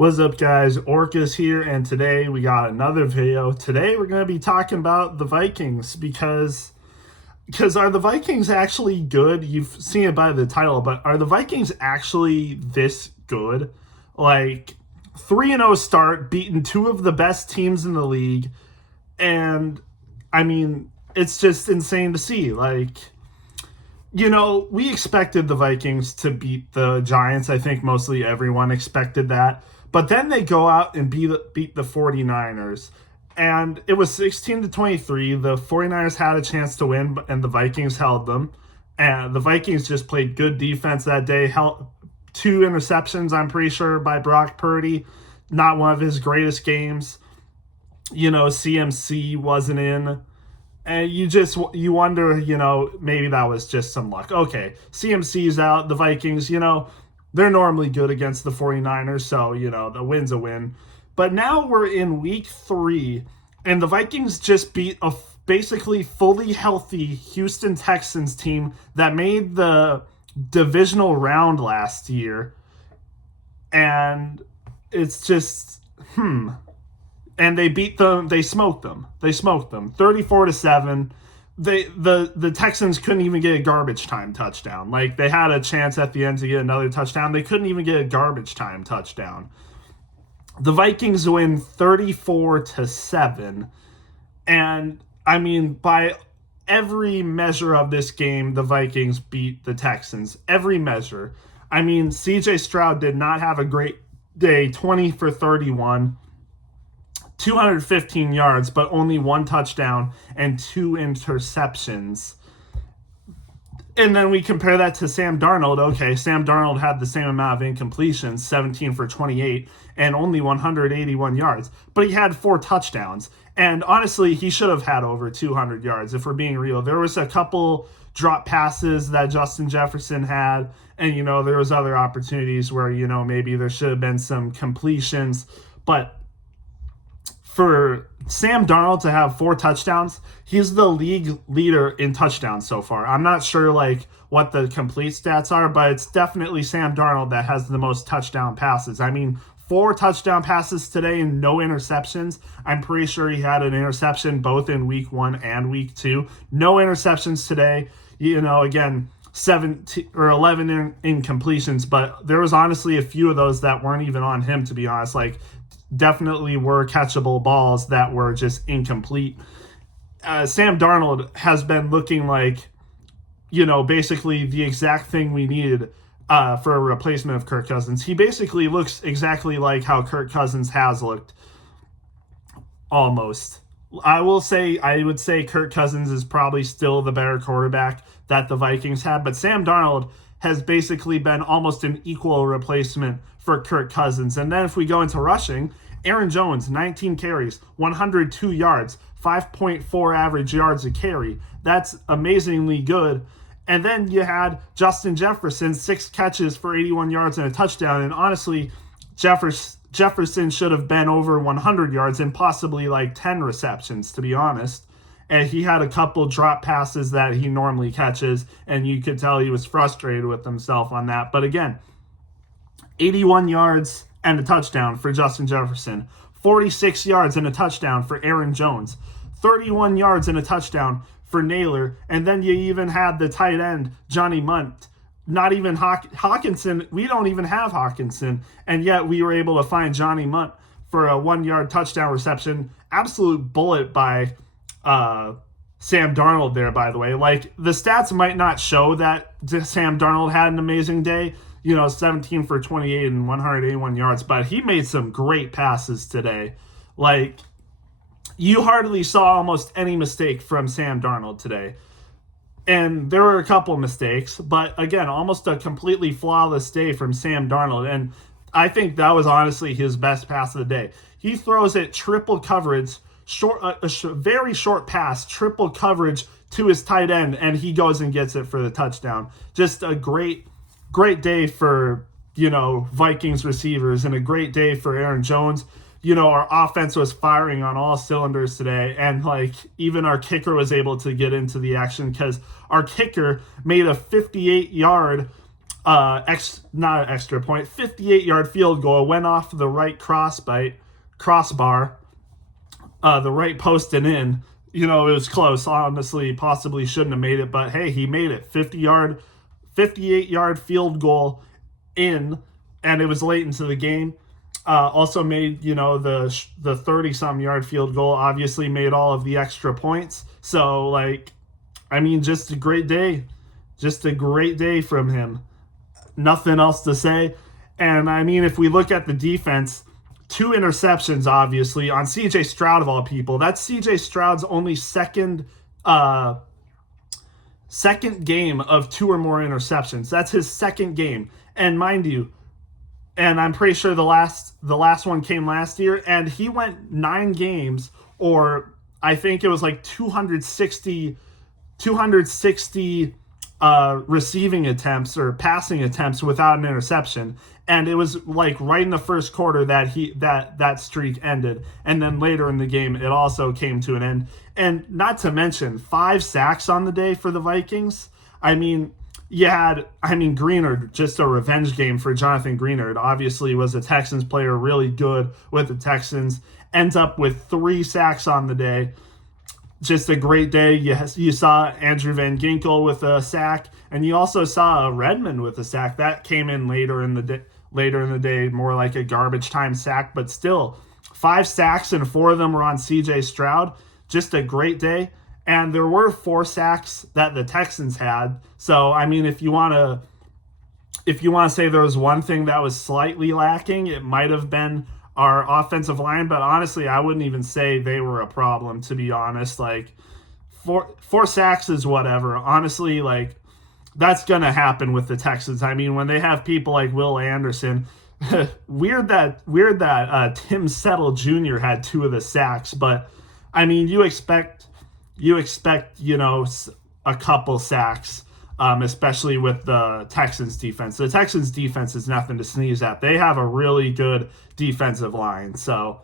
What's up, guys? Orcas here, and today we got another video. Today we're going to be talking about the Vikings because are the Vikings actually good? You've seen it by the title, but are the Vikings actually this good? Like 3-0 start, beating two of the best teams in the league, and I mean, it's just insane to see. We expected the Vikings to beat the Giants. I think mostly everyone expected that. But then they go out and beat the 49ers. And it was 16-23. The 49ers had a chance to win, and the Vikings held them. And the Vikings just played good defense that day. Held 2 interceptions, I'm pretty sure, by Brock Purdy. Not one of his greatest games. CMC wasn't in. And you wonder, maybe that was just some luck. Okay, CMC's out. The Vikings, they're normally good against the 49ers, so, the win's a win. But now we're in week 3, and the Vikings just beat a basically fully healthy Houston Texans team that made the divisional round last year. And it's just, And they beat them. They smoked them. 34-7. The Texans couldn't even get a garbage time touchdown. Like, they had a chance at the end to get another touchdown. They couldn't even get a garbage time touchdown. The Vikings win 34-7. And, I mean, by every measure of this game, the Vikings beat the Texans. Every measure. I mean, CJ Stroud did not have a great day. 20 for 31. 215 yards, but only 1 touchdown and 2 interceptions. And then we compare that to Sam Darnold. Okay, Sam Darnold had the same amount of incompletions, 17 for 28, and only 181 yards. But he had 4 touchdowns. And honestly, he should have had over 200 yards, if we're being real. There was a couple drop passes that Justin Jefferson had, and, there was other opportunities where, maybe there should have been some completions. But for Sam Darnold to have 4 touchdowns, he's the league leader in touchdowns so far. I'm not sure what the complete stats are, but it's definitely Sam Darnold that has the most touchdown passes. I mean, 4 touchdown passes today and no interceptions. I'm pretty sure he had an interception both in week 1 and week 2. No interceptions today. Again, 17 or 11 incompletions, but there was honestly a few of those that weren't even on him, to be honest. Definitely were catchable balls that were just incomplete. Sam Darnold has been looking like, basically the exact thing we needed for a replacement of Kirk Cousins. He basically looks exactly like how Kirk Cousins has looked, almost. I would say Kirk Cousins is probably still the better quarterback that the Vikings had, but Sam Darnold has basically been almost an equal replacement for Kirk Cousins. And then if we go into rushing, Aaron Jones, 19 carries, 102 yards, 5.4 average yards a carry. That's amazingly good. And then you had Justin Jefferson, 6 catches for 81 yards and a touchdown. And honestly, Jefferson should have been over 100 yards and possibly 10 receptions, to be honest. And he had a couple drop passes that he normally catches, and you could tell he was frustrated with himself on that. But again, 81 yards and a touchdown for Justin Jefferson, 46 yards and a touchdown for Aaron Jones, 31 yards and a touchdown for Naylor, and then you even had the tight end, Johnny Munt. Not even Hawkinson. We don't even have Hawkinson, and yet we were able to find Johnny Munt for a 1-yard touchdown reception. Absolute bullet by Sam Darnold there, by the way. The stats might not show that Sam Darnold had an amazing day, 17 for 28 and 181 yards, but he made some great passes today. You hardly saw almost any mistake from Sam Darnold today. And there were a couple mistakes, but again, almost a completely flawless day from Sam Darnold. And I think that was honestly his best pass of the day. He throws it triple coverage, very short pass, triple coverage to his tight end, and he goes and gets it for the touchdown. Just a great day for, Vikings receivers, and a great day for Aaron Jones. Our offense was firing on all cylinders today, and even our kicker was able to get into the action because our kicker made a 58-yard not an extra point, 58-yard field goal, went off the right crossbar, the right post and in. It was close. Honestly, possibly shouldn't have made it, but hey, he made it. 58-yard field goal in, and it was late into the game. Also made, the 30-some yard field goal, obviously made all of the extra points. So, just a great day. Just a great day from him. Nothing else to say. And, if we look at the defense, 2 interceptions, obviously, on C.J. Stroud, of all people. That's C.J. Stroud's only second game of 2 or more interceptions. That's his second game. And mind you, and I'm pretty sure the last one came last year, and he went 9 games, or I think it was like 260 receiving attempts or passing attempts without an interception. And it was like right in the first quarter that streak ended. And then later in the game, it also came to an end. And not to mention 5 sacks on the day for the Vikings. Greenard, just a revenge game for Jonathan Greenard. Obviously was a Texans player, really good with the Texans. Ends up with 3 sacks on the day. Just a great day. You saw Andrew Van Ginkel with a sack, and you also saw Redmond with a sack. That came in later in the day, more like a garbage time sack, but still 5 sacks, and 4 of them were on CJ Stroud. Just a great day. And there were 4 sacks that the Texans had. So, if you want to say there was one thing that was slightly lacking, it might have been our offensive line, but honestly, I wouldn't even say they were a problem, to be honest. 4 sacks is whatever. Honestly, that's going to happen with the Texans. When they have people like Will Anderson, weird that Tim Settle Jr. had 2 of the sacks, but you expect a couple sacks, especially with the Texans defense. The Texans defense is nothing to sneeze at. They have a really good defensive line. So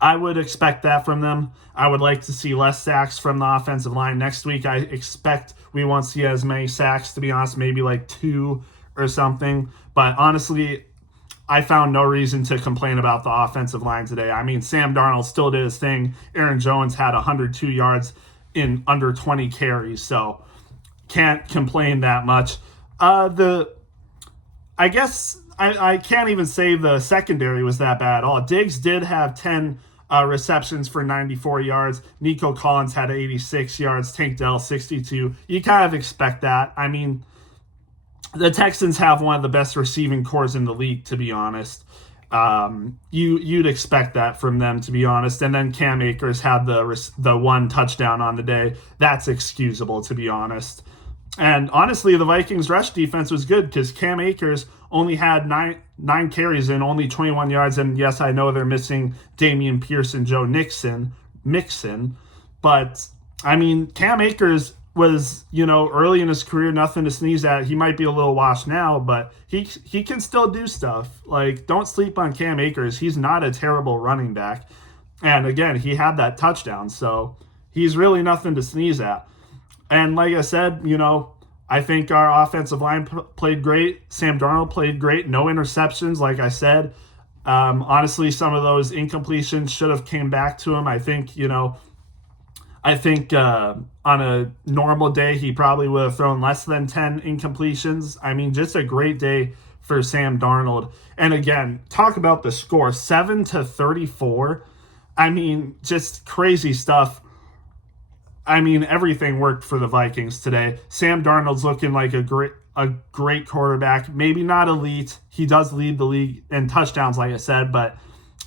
I would expect that from them. I would like to see less sacks from the offensive line next week. I expect we won't see as many sacks, to be honest, maybe 2 or something. But honestly, I found no reason to complain about the offensive line today. Sam Darnold still did his thing. Aaron Jones had 102 yards in under 20 carries, so can't complain that much. I guess I can't even say the secondary was that bad at all. Diggs did have 10 receptions for 94 yards. Nico Collins had 86 yards. Tank Dell 62. You kind of expect that. The Texans have one of the best receiving corps in the league, to be honest. You'd expect that from them, to be honest. And then Cam Akers had the 1 touchdown on the day. That's excusable, to be honest. And honestly, the Vikings' rush defense was good because Cam Akers only had nine carries and only 21 yards. And yes, I know they're missing Damian Pierce and Joe Mixon. But, Cam Akers was, early in his career, nothing to sneeze at. He might be a little washed now, but he can still do stuff. Don't sleep on Cam Akers. He's not a terrible running back. And again, he had that touchdown, so he's really nothing to sneeze at. And like I said, I think our offensive line played great. Sam Darnold played great. No interceptions, like I said. Honestly, some of those incompletions should have came back to him. I think on a normal day, he probably would have thrown less than 10 incompletions. Just a great day for Sam Darnold. And again, talk about the score, 7-34. Just crazy stuff. Everything worked for the Vikings today. Sam Darnold's looking like a great quarterback. Maybe not elite. He does lead the league in touchdowns, like I said, but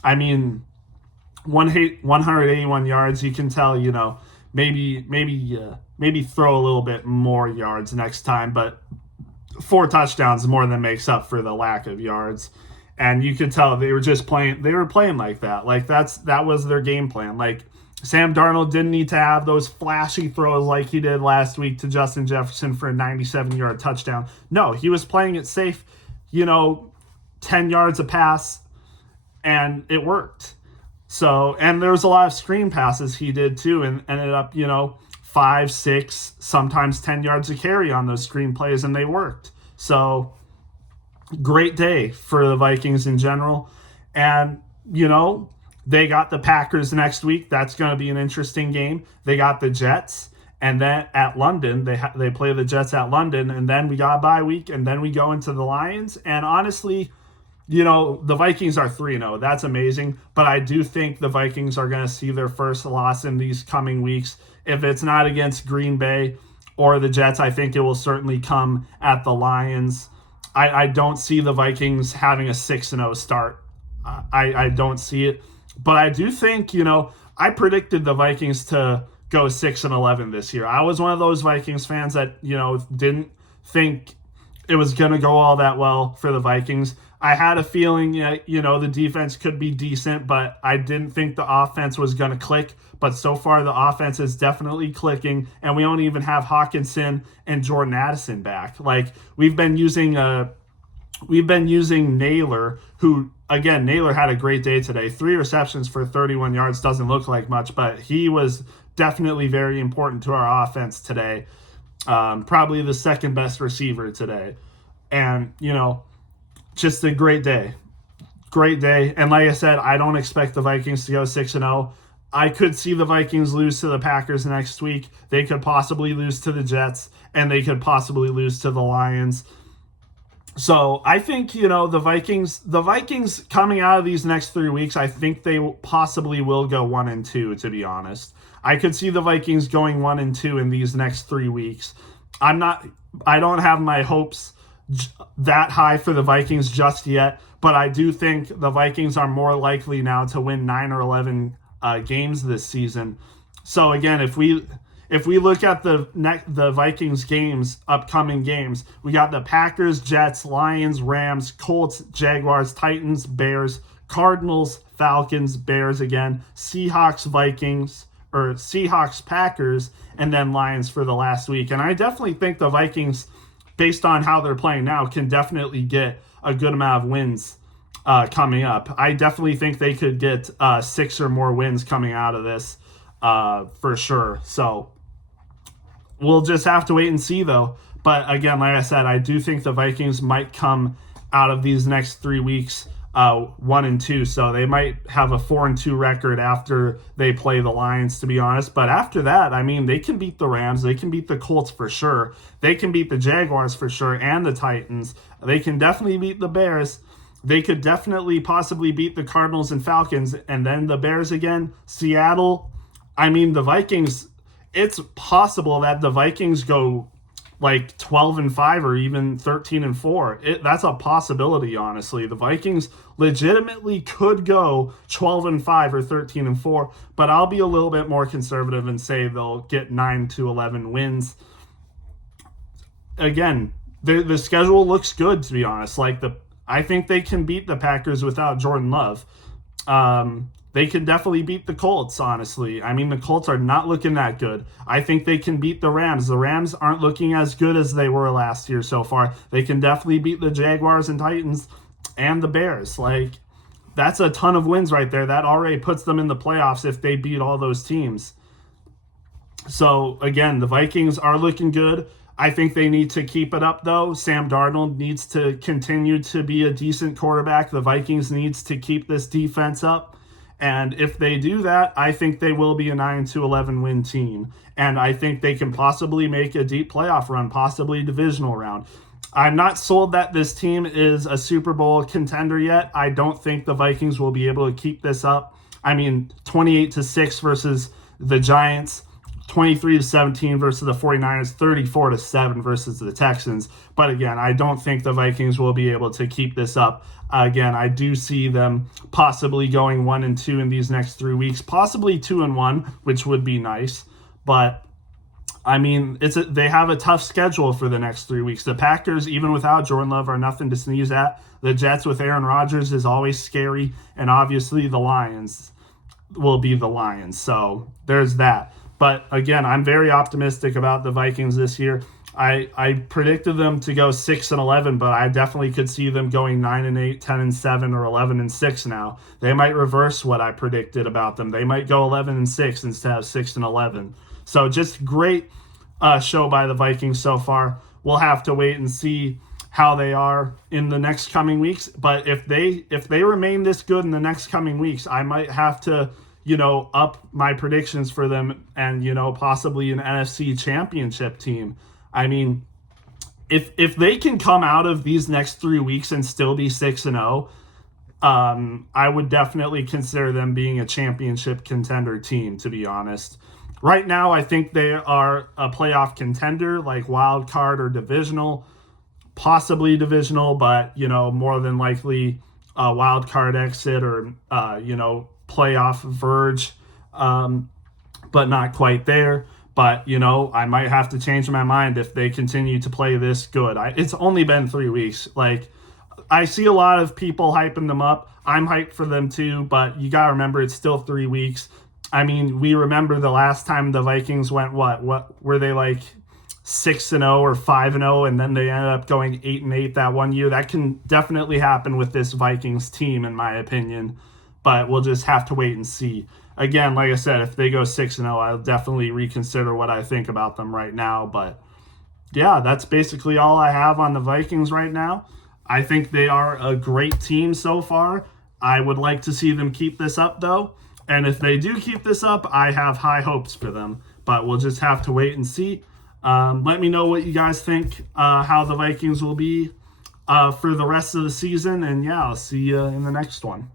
181 yards. You can tell, maybe throw a little bit more yards next time, but 4 touchdowns more than makes up for the lack of yards. And you could tell they were just playing. They were playing like that. That was their game plan. Sam Darnold didn't need to have those flashy throws like he did last week to Justin Jefferson for a 97-yard touchdown. No, he was playing it safe, 10 yards a pass, and it worked. So, and there was a lot of screen passes he did too, and ended up, 5, 6, sometimes 10 yards a carry on those screen plays, and they worked. So great day for the Vikings in general. And, they got the Packers next week. That's going to be an interesting game. They got the Jets. And then at London, they play the Jets at London. And then we got a bye week. And then we go into the Lions. And honestly, the Vikings are 3-0. That's amazing. But I do think the Vikings are going to see their first loss in these coming weeks. If it's not against Green Bay or the Jets, I think it will certainly come at the Lions. I don't see the Vikings having a 6-0 start. I don't see it. But I do think, I predicted the Vikings to go 6-11 this year. I was one of those Vikings fans that, didn't think it was going to go all that well for the Vikings. I had a feeling, the defense could be decent, but I didn't think the offense was going to click. But so far, the offense is definitely clicking, and we don't even have Hawkinson and Jordan Addison back. Like, we've been using Naylor, who, again, Naylor had a great day today. 3 receptions for 31 yards doesn't look like much, but he was definitely very important to our offense today. Probably the second best receiver today. And, just a great day. Great day. And like I said, I don't expect the Vikings to go 6-0. I could see the Vikings lose to the Packers next week. They could possibly lose to the Jets, and they could possibly lose to the Lions. So I think, the Vikings coming out of these next 3 weeks, I think they possibly will go 1-2, to be honest. I could see the Vikings going 1-2 in these next 3 weeks. I don't have my hopes that high for the Vikings just yet, but I do think the Vikings are more likely now to win 9 or 11 games this season. So again, if we look at the Vikings games, upcoming games, we got the Packers, Jets, Lions, Rams, Colts, Jaguars, Titans, Bears, Cardinals, Falcons, Bears again, Seahawks, Vikings, or Seahawks, Packers, and then Lions for the last week. And I definitely think the Vikings, based on how they're playing now, can definitely get a good amount of wins coming up. I definitely think they could get 6 or more wins coming out of this for sure. So we'll just have to wait and see, though. But again, like I said, I do think the Vikings might come out of these next 3 weeks 1-2. So they might have a 4-2 record after they play the Lions, to be honest. But after that, they can beat the Rams. They can beat the Colts for sure. They can beat the Jaguars for sure, and the Titans. They can definitely beat the Bears. They could definitely possibly beat the Cardinals and Falcons, and then the Bears again, Seattle. The Vikings, it's possible that the Vikings go like 12-5 or even 13-4. That's a possibility, honestly. The Vikings legitimately could go 12-5 or 13-4, but I'll be a little bit more conservative and say they'll get 9-11 wins. Again, the schedule looks good, to be honest. I think they can beat the Packers without Jordan Love. They can definitely beat the Colts, honestly. The Colts are not looking that good. I think they can beat the Rams. The Rams aren't looking as good as they were last year so far. They can definitely beat the Jaguars and Titans and the Bears. That's a ton of wins right there. That already puts them in the playoffs if they beat all those teams. So, again, the Vikings are looking good. I think they need to keep it up, though. Sam Darnold needs to continue to be a decent quarterback. The Vikings needs to keep this defense up. And if they do that, I think they will be a 9-11 win team. And I think they can possibly make a deep playoff run, possibly divisional round. I'm not sold that this team is a Super Bowl contender yet. I don't think the Vikings will be able to keep this up. 28-6 versus the Giants. 23-17 versus the 49ers, 34-7 versus the Texans. But again, I don't think the Vikings will be able to keep this up. Again, I do see them possibly going 1-2 in these next 3 weeks, possibly 2-1, which would be nice. But they have a tough schedule for the next 3 weeks. The Packers, even without Jordan Love, are nothing to sneeze at. The Jets with Aaron Rodgers is always scary, and obviously the Lions will be the Lions. So there's that. But again, I'm very optimistic about the Vikings this year. I predicted them to go 6-11, but I definitely could see them going 9-8, 10-7, or 11-6 now. They might reverse what I predicted about them. They might go 11-6 instead of 6-11. So just great show by the Vikings so far. We'll have to wait and see how they are in the next coming weeks. But if they remain this good in the next coming weeks, I might have to, up my predictions for them and, possibly an NFC championship team. I mean, if they can come out of these next 3 weeks and still be 6-0, I would definitely consider them being a championship contender team, to be honest. Right now, I think they are a playoff contender, like wild card or divisional, possibly divisional, but, more than likely a wild card exit or, playoff verge, but not quite there. But, I might have to change my mind if they continue to play this good. It's only been 3 weeks. Like, I see a lot of people hyping them up. I'm hyped for them too, but you got to remember it's still 3 weeks. I mean, we remember the last time the Vikings went what were they like 6-0 or 5-0, and then they ended up going 8-8 that one year. That can definitely happen with this Vikings team, in my opinion. But we'll just have to wait and see. Again, like I said, if they go 6-0, I'll definitely reconsider what I think about them right now. But yeah, that's basically all I have on the Vikings right now. I think they are a great team so far. I would like to see them keep this up, though. And if they do keep this up, I have high hopes for them. But we'll just have to wait and see. Let me know what you guys think, how the Vikings will be for the rest of the season. And yeah, I'll see you in the next one.